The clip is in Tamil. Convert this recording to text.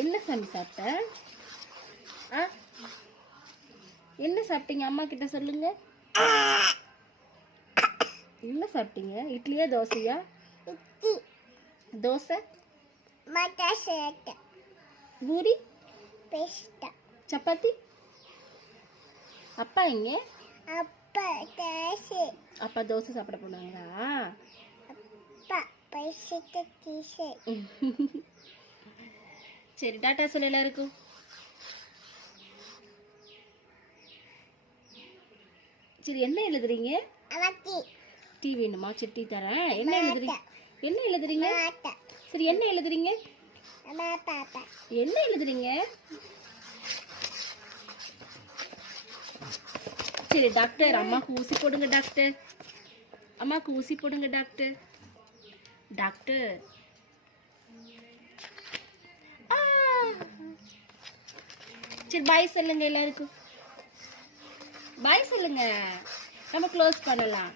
என்ன சாமி சாப்பிட்ட? என்ன சாப்பிட்டீங்க? அம்மா கிட்ட சொல்லுங்க. என்ன சாப்பிட்டீங்க? இட்லியா தோசையா? தோசை, பூரி, சப்பாத்தி. அப்பா எங்க? அப்பா தோசை சாப்பிட போனாங்களா? சரி, டாட்டா சொல்லு எல்லாருக்கும். சரி, என்ன எழுதுறீங்க? டீ வேணுமா? சரி, டீ தரேன். என்ன எழுதுறீங்க? என்ன எழுதுறீங்க? சரி, என்ன எழுதுறீங்க? என்ன எழுதுறீங்க? சரி, டாக்டர் அம்மாக்கு ஊசி போடுங்க டாக்டர். அம்மாக்கு ஊசி போடுங்க டாக்டர். டாக்டர். சரி, பாய் சொல்லுங்க எல்லாருக்கும். பாய் சொல்லுங்க. நம்ம க்ளோஸ் பண்ணலாம்.